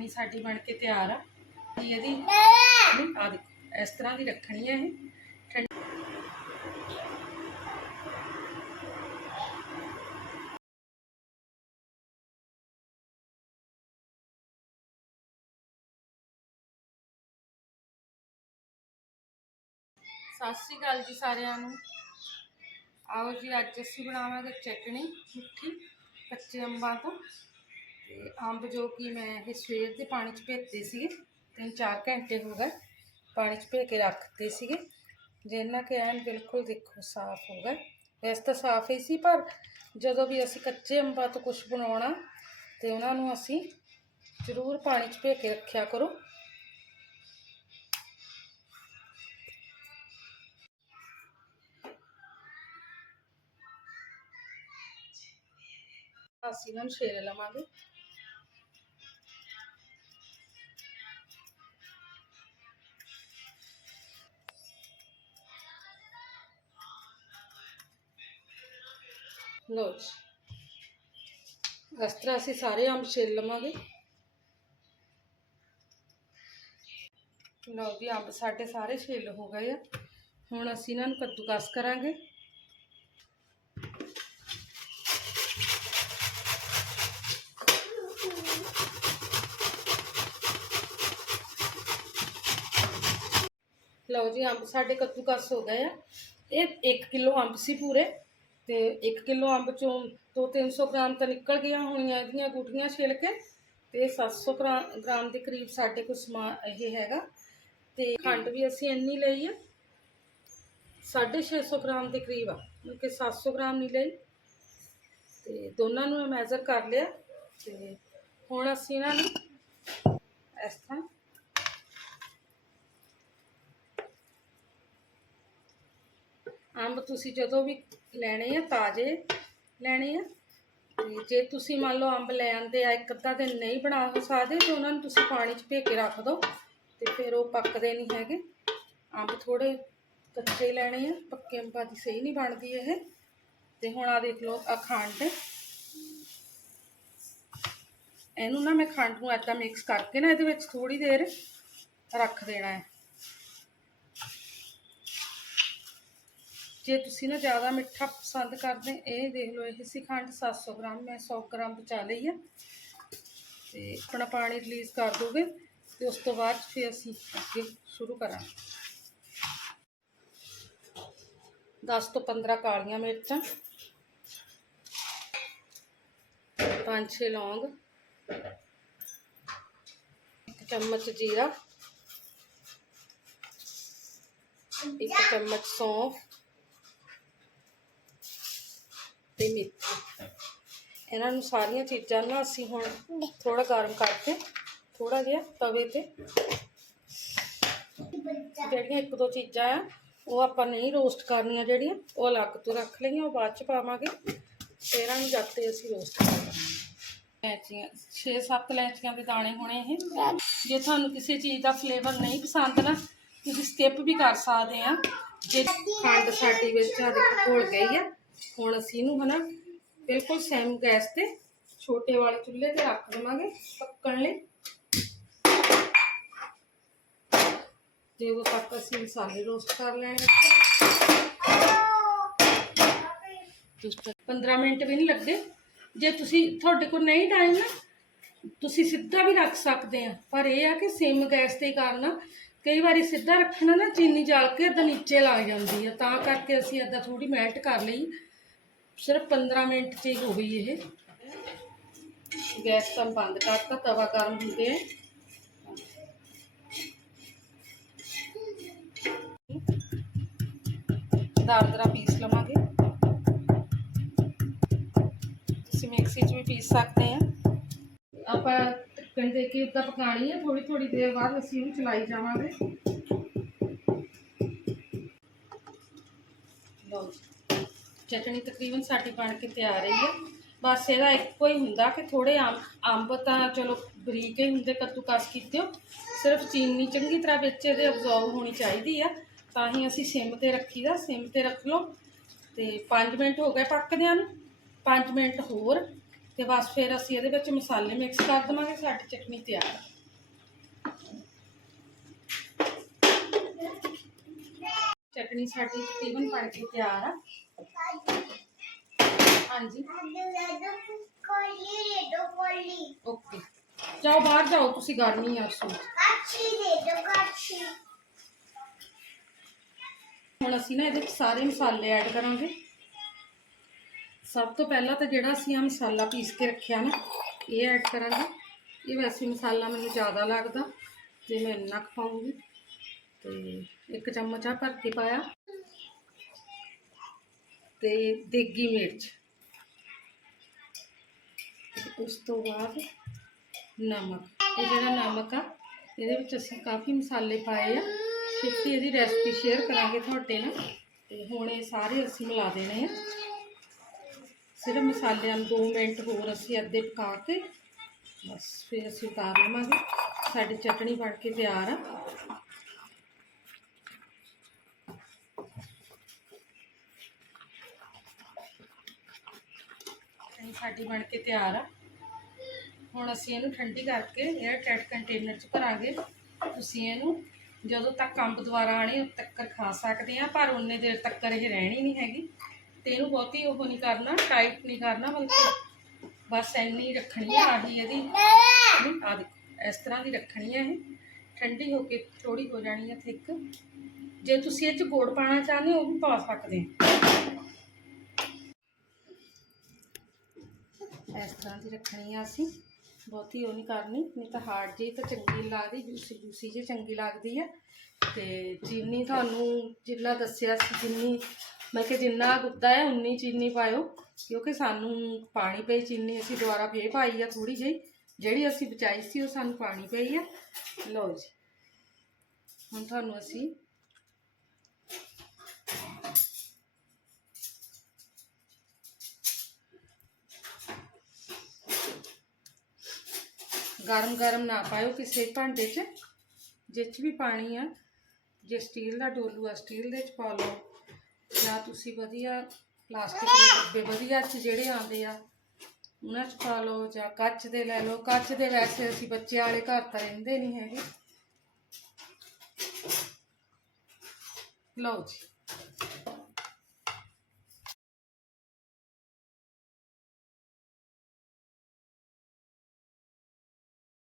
ਚਟਣੀ ਸਾਡੀ ਬਣ ਕੇ ਤਿਆਰ ਆ। ਤੇ ਇਹਦੀ ਆ ਦੇਖੋ, ਇਸ ਤਰ੍ਹਾਂ ਦੀ ਰੱਖਣੀ ਹੈ ਇਹ। ਸਤਿ ਸ਼੍ਰੀ ਅਕਾਲ ਜੀ ਸਾਰਿਆਂ ਨੂੰ। ਆਓ ਜੀ, ਅੱਜ ਅਸੀਂ ਬਣਾਵਾਂਗੇ ਚਟਣੀ, ਮਿੱਠੀ, ਕੱਚੇ ਅੰਬਾਂ ਤੋਂ। ਤੇ ਅੰਬ ਜੋ ਕਿ ਮੈਂ ਇਹ ਸਵੇਰ ਦੇ ਪਾਣੀ 'ਚ ਭੇਜਦੇ ਸੀਗੇ, ਤਿੰਨ ਚਾਰ ਘੰਟੇ ਹੋ ਗਏ ਪਾਣੀ 'ਚ ਭੇ ਕੇ ਰੱਖਦੇ ਸੀਗੇ। ਜਿੰਨਾ ਕਿ ਐਨ ਬਿਲਕੁਲ ਦੇਖੋ ਸਾਫ਼ ਹੋ ਗਏ ਵੈਸੇ ਤਾਂ ਸਾਫ਼ ਹੀ ਸੀ, ਪਰ ਜਦੋਂ ਵੀ ਅਸੀਂ ਕੱਚੇ ਅੰਬਾਂ ਤੋਂ ਕੁਝ ਬਣਾਉਣਾ, ਤੇ ਉਹਨਾਂ ਨੂੰ ਅਸੀਂ ਜ਼ਰੂਰ ਪਾਣੀ 'ਚ ਭੇ ਕੇ ਰੱਖਿਆ ਕਰੋ। ਅਸੀਂ ਇਹਨਾਂ ਨੂੰ ਛੇਲ ਲਵਾਂਗੇ। ਲਓ ਜੀ। ਇਸ ਤਰ੍ਹਾਂ ਅਸੀਂ ਸਾਰੇ ਅੰਬ ਛਿੱਲ ਲਵਾਂਗੇ। ਲਓ ਜੀ, ਅੰਬ ਸਾਡੇ ਸਾਰੇ ਛਿੱਲ ਹੋ ਗਏ ਆ। ਹੁਣ ਅਸੀਂ ਇਹਨਾਂ ਨੂੰ ਕੱਦੂਕਸ ਕਰਾਂਗੇ। ਲਓ ਜੀ, ਅੰਬ ਸਾਡੇ ਕੱਦੂਕਸ ਹੋ ਗਏ ਆ। ਇਹ 1 ਕਿਲੋ ਅੰਬ ਸੀ ਪੂਰੇ। ਤੇ 1 ਕਿਲੋ ਅੰਬ ਚੋਂ ਤੋਂ 300 ਗ੍ਰਾਮ ਤਾਂ ਨਿਕਲ ਗਈਆਂ ਹੋਣੀਆਂ, ਇਹਦੀਆਂ ਗੁੱਟੀਆਂ ਛਿੱਲ ਕੇ ਤੇ 700 ਗ੍ਰਾ- ਗ੍ਰਾਮ ਦੇ ਕਰੀਬ ਸਾਡੇ ਕੋਲ ਸਮਾਨ ਇਹ ਹੈਗਾ ਤੇ ਖੰਡ ਵੀ ਅਸੀਂ ਇੰਨੀ ਲਈ ਆ 650 ਗ੍ਰਾਮ ਦੇ ਕਰੀਬ ਆ, ਮਤਲਬ ਕਿ 700 ਗ੍ਰਾਮ ਨਹੀਂ ਲਈ। ਤੇ ਦੋਨਾਂ ਨੂੰ ਮੈਂ ਮੈਜ਼ਰ ਕਰ ਲਿਆ ਤੇ ਹੁਣ ਅਸੀਂ ਇਹਨਾਂ ਨੂੰ ਇਸ ਤਰ੍ਹਾਂ ਅੰਬ ਤੁਸੀਂ ਜਦੋਂ ਵੀ ਲੈਣੇ ਆ, ਤਾਜ਼ੇ ਲੈਣੇ ਆ। ਤੇ ਜੇ ਤੁਸੀਂ ਮੰਨ ਲਓ ਅੰਬ ਲੈ ਆਂਦੇ ਆ, ਇੱਕ ਅੱਧਾ ਦਿਨ ਨਹੀਂ ਬਣਾ ਸਕਦੇ, ਤੇ ਉਹਨਾਂ ਨੂੰ ਤੁਸੀਂ ਪਾਣੀ 'ਚ ਭੇ ਕੇ ਰੱਖ ਦਿਓ ਤੇ ਫਿਰ ਉਹ ਪੱਕਦੇ ਨਹੀਂ ਹੈਗੇ। ਅੰਬ ਥੋੜੇ ਕੱਚੇ ਲੈਣੇ ਆ, ਪੱਕੇ ਅੰਬਾਂ ਦੀ ਸਹੀ ਨਹੀਂ ਬਣਦੀ ਇਹ। ਤੇ ਹੁਣ ਆ ਦੇਖ ਲਓ ਆ ਖੰਡ। ਇਹਨੂੰ ਨਾ ਮੈਂ ਖੰਡ ਨੂੰ ਏਦਾਂ ਮਿਕਸ ਕਰਕੇ ਨਾ ਇਹਦੇ ਵਿੱਚ ਥੋੜੀ ਦੇਰ ਰੱਖ ਦੇਣਾ ਹੈ। ਜੇ ਤੁਸੀਂ ਨਾ ਜ਼ਿਆਦਾ ਮਿੱਠਾ ਪਸੰਦ ਕਰਦੇ, ਇਹ ਦੇਖ ਲਓ, ਇਹ ਸੀ ਖੰਡ 700 ਗ੍ਰਾਮ, ਮੈਂ 100 ਗ੍ਰਾਮ ਬਚਾ ਲਈ ਆ। ਤੇ ਆਪਣਾ ਪਾਣੀ ਰਿਲੀਜ਼ ਕਰ ਦੋਗੇ, ਤੇ ਉਸ ਤੋਂ ਬਾਅਦ ਫਿਰ ਅਸੀਂ ਅੱਗੇ ਸ਼ੁਰੂ ਕਰਾਂਗੇ। 10 ਤੋਂ 15 ਕਾਲੀਆਂ ਮਿਰਚਾਂ, ਪੰਜ ਛੇ ਲੌਂਗ, ਇੱਕ ਚਮਚ ਜੀਰਾ, ਇੱਕ ਚਮਚ ਸੌਂਫ ਤੇ ਮੇਥੀ ਇਹਨਾਂ ਨੂੰ ਸਾਰੀਆਂ ਚੀਜ਼ਾਂ ਨਾ ਅਸੀਂ ਹੁਣ ਥੋੜਾ ਗਰਮ ਕਰਕੇ ਥੋੜਾ ਜਿਹਾ ਤਵੇ ਤੇ ਜਿਹੜੀਆਂ ਇੱਕ ਦੋ ਚੀਜ਼ਾਂ ਆ, ਉਹ ਆਪਾਂ ਨਹੀਂ ਰੋਸਟ ਕਰਨੀਆਂ ਜਿਹੜੀਆਂ, ਉਹ ਅਲੱਗ ਤੋਂ ਰੱਖ ਲਈਆਂ, ਉਹ ਬਾਅਦ ਚ ਪਾਵਾਂਗੇ। ਤੇ ਇਹਨਾਂ ਨੂੰ ਜਦ ਤੇ ਅਸੀਂ ਰੋਸਟ ਕਰਾਂਗੇ ਲੈਚੀਆਂ 6-7 ਲੈਚੀਆਂ ਦੇ ਦਾਣੇ ਹੋਣੇ ਇਹ। ਜੇ ਤੁਹਾਨੂੰ ਕਿਸੇ ਚੀਜ਼ ਦਾ ਫਲੇਵਰ ਨਹੀਂ ਪਸੰਦ ਨਾ, ਤੁਸੀਂ ਸਕਿਪ ਵੀ ਕਰ ਸਕਦੇ ਆ। ਜੇ ਖੰਡ ਸਾਡੀ ਵਿੱਚ ਆ ਦੇਖੋ ਘੁਲ ਗਈ ਆ ਹੁਣ ਅਸੀਂ ਇਹਨੂੰ ਹਨਾ ਬਿਲਕੁਲ ਸੈਮ ਗੈਸ ਤੇ ਛੋਟੇ ਵਾਲੇ ਚੁੱਲ੍ਹੇ ਤੇ ਰੱਖ ਦੇਵਾਂਗੇ ਪੱਕਣ ਲਈ। ਤੇ ਤੱਕ ਅਸੀਂ ਮਸਾਲੇ ਰੋਸਟ ਕਰ ਲੈਣੇ ਤੁਸੀਂ 15 ਮਿੰਟ ਵੀ ਨਹੀਂ ਲੱਗਦੇ ਜੇ ਤੁਸੀਂ, ਤੁਹਾਡੇ ਕੋਲ ਨਹੀਂ ਟਾਈਮ ਨਾ, ਤੁਸੀਂ ਸਿੱਧਾ ਵੀ ਰੱਖ ਸਕਦੇ ਆ। ਪਰ ਇਹ ਆ ਕਿ ਸਿਮ ਗੈਸ ਤੇ ਕਰਨਾ। ਕਈ ਵਾਰੀ ਸਿੱਧਾ ਰੱਖਣਾ ਨਾ ਚੀਨੀ ਜਲ ਕੇ ਏਦਾਂ ਨੀਚੇ ਲੱਗ ਜਾਂਦੀ ਆ। ਤਾਂ ਕਰਕੇ ਅਸੀਂ ਏਦਾਂ ਥੋੜੀ ਮੈਲਟ ਕਰ ਲਈ। ਸਿਰਫ 15 ਮਿੰਟ 'ਚ ਹੀ ਹੋ ਗਈ ਇਹ ਗੈਸ ਤਾਂ ਬੰਦ ਕਰਤਾ ਤਵਾ ਗਰਮ ਹੁੰਦੇ ਆ ਦਰਦਰਾ ਪੀਸ ਲਵਾਂਗੇ ਤੁਸੀਂ ਮਿਕਸੀ 'ਚ ਵੀ ਪੀਸ ਸਕਦੇ ਆ ਆਪਾਂ ਢੱਕਣ ਦੇ ਕੇ ਉੱਦਾਂ ਪਕਾਣੀ ਹੈ ਥੋੜੀ ਥੋੜੀ ਦੇਰ ਬਾਅਦ ਅਸੀਂ ਉਹਨੂੰ ਚਲਾਈ ਜਾਵਾਂਗੇ ਲਓ ਜੀ। ਚਟਣੀ ਤਕਰੀਬਨ ਸਾਡੀ ਬਣ ਕੇ ਤਿਆਰ ਰਹੀ ਹੈ। ਬਸ ਇਹਦਾ ਇੱਕੋ ਹੀ ਹੁੰਦਾ ਕਿ ਥੋੜੇ ਅੰਬ ਅੰਬ ਤਾਂ ਚਲੋ ਬਰੀਕ ਹੀ ਹੁੰਦੇ, ਕੱਦੂਕਸ ਕੀਤੇ ਹੋ। ਸਿਰਫ ਚੀਨੀ ਚੰਗੀ ਤਰ੍ਹਾਂ ਵਿੱਚ ਇਹਦੇ ਅਬਜ਼ੌਰਬ ਹੋਣੀ ਚਾਹੀਦੀ ਆ। ਤਾਂ ਹੀ ਅਸੀਂ ਸਿਮ ਤੇ ਰੱਖੀਦਾ ਸਿਮ ਤੇ ਰੱਖ ਲਓ। ਤੇ 5 ਮਿੰਟ ਹੋ ਗਏ ਪੱਕਦਿਆਂ ਨੂੰ। 5 ਮਿੰਟ ਹੋਰ। ਤੇ ਬਸ ਫਿਰ ਅਸੀਂ ਇਹਦੇ ਵਿੱਚ ਮਸਾਲੇ ਮਿਕਸ ਕਰ ਦੇਵਾਂਗੇ, ਸਾਡੀ ਚਟਨੀ ਤਿਆਰ। ਆ। ਚਟਨੀ ਸਾਡੀ ਤਕਰੀਬਨ ਬਣ ਕੇ ਤਿਆਰ ਆ। ਹਾਂਜੀ। ਓਕੇ। ਜਾਓ ਬਾਹਰ ਜਾਓ, ਤੁਸੀਂ ਗਰਮੀ ਆ ਸੂਟ ਹੁਣ ਅਸੀਂ ਨਾ ਇਹਦੇ ਵਿੱਚ ਸਾਰੇ ਮਸਾਲੇ ਐਡ ਕਰਾਂਗੇ। ਸਭ ਤੋਂ ਪਹਿਲਾਂ ਤਾਂ ਜਿਹੜਾ ਅਸੀਂ ਆ ਮਸਾਲਾ ਪੀਸ ਕੇ ਰੱਖਿਆ ਨਾ, ਇਹ ਐਡ ਕਰਾਂਗੇ। ਇਹ ਵੈਸੇ ਮਸਾਲਾ ਮੈਨੂੰ ਜ਼ਿਆਦਾ ਲੱਗਦਾ ਤੇ ਮੈਂ ਇੰਨਾ ਕੁ ਤੇ ਇੱਕ ਚਮਚ ਆ ਭਰ ਕੇ ਪਾਇਆ ਤੇ ਦੇਗੀ ਮਿਰਚ। ਉਸ ਤੋਂ ਬਾਅਦ ਨਮਕ। ਇਹ ਜਿਹੜਾ ਨਮਕ ਆ, ਇਹਦੇ ਵਿੱਚ ਅਸੀਂ ਕਾਫੀ ਮਸਾਲੇ ਪਾਏ ਆ। ਛੇਤੀ ਇਹਦੀ ਰੈਸਪੀ ਸ਼ੇਅਰ ਕਰਾਂਗੇ ਤੁਹਾਡੇ ਨਾਲ। ਤੇ ਹੁਣ ਇਹ ਸਾਰੇ ਅਸੀਂ ਮਿਲਾ ਦੇਣੇ ਆ। ਸਿਰਫ ਮਸਾਲਿਆਂ ਨੂੰ 2 ਮਿੰਟ ਹੋਰ ਅਸੀਂ ਅੱਧੇ ਪਕਾ ਕੇ, ਬਸ ਫਿਰ ਅਸੀਂ ਉਤਾਰ ਲਵਾਂਗੇ। ਸਾਡੀ ਚਟਣੀ ਬਣ ਕੇ ਤਿਆਰ ਆ। ਸਾਡੀ ਬਣ ਕੇ ਤਿਆਰ ਆ। ਹੁਣ ਅਸੀਂ ਇਹਨੂੰ ਠੰਡੀ ਕਰਕੇ 에ਅਰ ਟਾਈਟ ਕੰਟੇਨਰ 'ਚ ਭਰਾਂਗੇ। ਤੁਸੀਂ ਇਹਨੂੰ ਜਦੋਂ ਤੱਕ ਅੰਬ ਦੁਬਾਰਾ ਆਣੇ ਉਦੋਂ ਤੱਕ ਖਾ ਸਕਦੇ ਆ, ਪਰ ਉਨੇ ਦੇਰ ਤੱਕ ਇਹ ਰਹਿਣੀ ਨਹੀਂ ਹੈਗੀ। ਤੇ ਇਹਨੂੰ ਬਹੁਤੀ ਉਹ ਨਹੀਂ ਕਰਨਾ ਟਾਈਟ ਨਹੀਂ ਕਰਨਾ ਬਲਕਿ ਬਸ ਇੰਨੀ ਰੱਖਣੀ ਆ, ਆਹੀ ਇਹਦੀ। ਆ ਦੇਖੋ, ਇਸ ਤਰ੍ਹਾਂ ਦੀ ਰੱਖਣੀ ਹੈ ਇਹ। ਠੰਡੀ ਹੋ ਕੇ ਥੋੜੀ ਹੋ ਜਾਣੀ ਹੈ ਥਿੱਕ। ਜੇ ਤੁਸੀਂ ਇਹ ਚ ਗੁੜ ਪਾਣਾ ਚਾਹੁੰਦੇ ਹੋ, ਉਹ ਵੀ ਪਾ ਸਕਦੇ ਹੋ ਇਸ ਤਰ੍ਹਾਂ ਦੀ ਰੱਖਣੀ ਆ ਅਸੀਂ। ਬਹੁਤੀ ਉਹ ਨਹੀਂ ਕਰਨੀ, ਨਹੀਂ ਤਾਂ ਹਾਰਡ ਜੀ ਤਾਂ ਚੰਗੀ ਲੱਗਦੀ ਜੂਸੀ ਜੂਸੀ ਜੀ ਚੰਗੀ ਲੱਗਦੀ ਹੈ ਤੇ ਚੀਨੀ ਤੁਹਾਨੂੰ ਜਿੰਨਾ ਦੱਸਿਆ ਸੀ, ਜਿੰਨੀ ਮੈਂ ਕਿ ਜਿੰਨਾ ਗੁੱਦਾ ਹੈ, ਉਨੀ ਚੀਨੀ ਪਾਇਓ। ਕਿਉਂਕਿ ਸਾਨੂੰ ਪਾਣੀ ਪਈ ਚੀਨੀ, ਅਸੀਂ ਦੁਬਾਰਾ ਫੇਰ ਪਾਈ ਆ ਥੋੜੀ ਜਿਹੀ। ਜਿਹੜੀ ਅਸੀਂ ਬਚਾਈ ਸੀ, ਉਹ ਸਾਨੂੰ ਪਾਣੀ ਪਈ ਆ। ਲਓ ਜੀ। ਹੁਣ ਤੁਹਾਨੂੰ ਅਸੀਂ ਗਰਮ ਗਰਮ ਨਾ ਪਾਇਓ ਕਿਸੇ ਭਾਂਡੇ 'ਚ। ਜਿਸ 'ਚ ਵੀ ਪਾਣੀ ਆ, ਜੇ ਸਟੀਲ ਦਾ ਡੋਲੂ ਆ, ਸਟੀਲ ਦੇ 'ਚ ਪਾ ਲਓ। ਜਾਂ ਤੁਸੀਂ ਵਧੀਆ ਪਲਾਸਟਿਕ ਦੇ ਡੱਬੇ ਵਧੀਆ 'ਚ ਜਿਹੜੇ ਆਉਂਦੇ ਆ, ਉਹਨਾਂ 'ਚ ਪਾ ਲਓ ਜਾਂ ਕੱਚ ਦੇ ਲੈ ਲਓ। ਕੱਚ ਦੇ ਵੈਸੇ ਅਸੀਂ ਬੱਚੇ ਵਾਲੇ ਘਰ ਤਾਂ ਰਹਿੰਦੇ ਨਹੀਂ ਹੈਗੇ। ਲਓ ਜੀ।